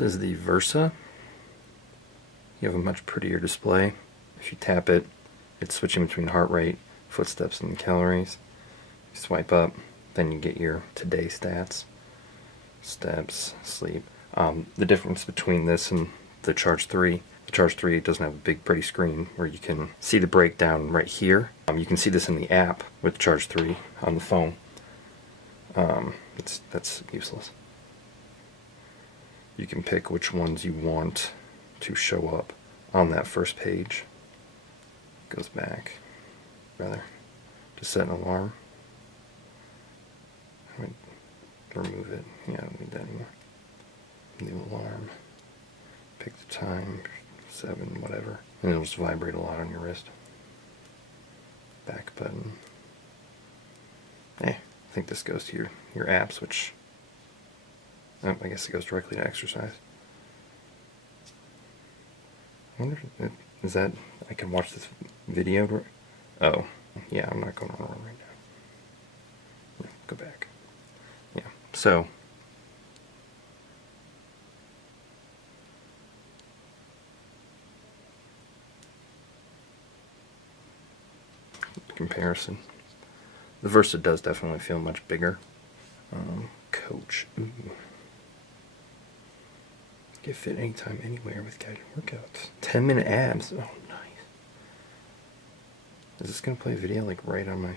This is the Versa. You have a much prettier display. If you tap it, it's switching between heart rate, footsteps, and calories. You swipe up, then you get your today stats, steps, sleep. The difference between this and the Charge 3, the Charge 3 doesn't have a big pretty screen where you can see the breakdown right here. You can see this in the app with Charge 3 on the phone. That's useless. You can pick which ones you want to show up on that first page. Goes back, rather, to set an alarm. I would remove it. Yeah, I don't need that anymore. New alarm. Pick the time, 7, whatever. And it'll just vibrate a lot on your wrist. Back button. I think this goes to your apps, which I guess it goes directly to exercise. I wonder if is that I can watch this video. Oh, yeah, I'm not going on right now. No, go back. Yeah, so comparison. The Versa does definitely feel much bigger. Coach. Ooh. Get fit anytime, anywhere with guided workouts. 10-minute abs. Oh, nice. Is this going to play a video like right on my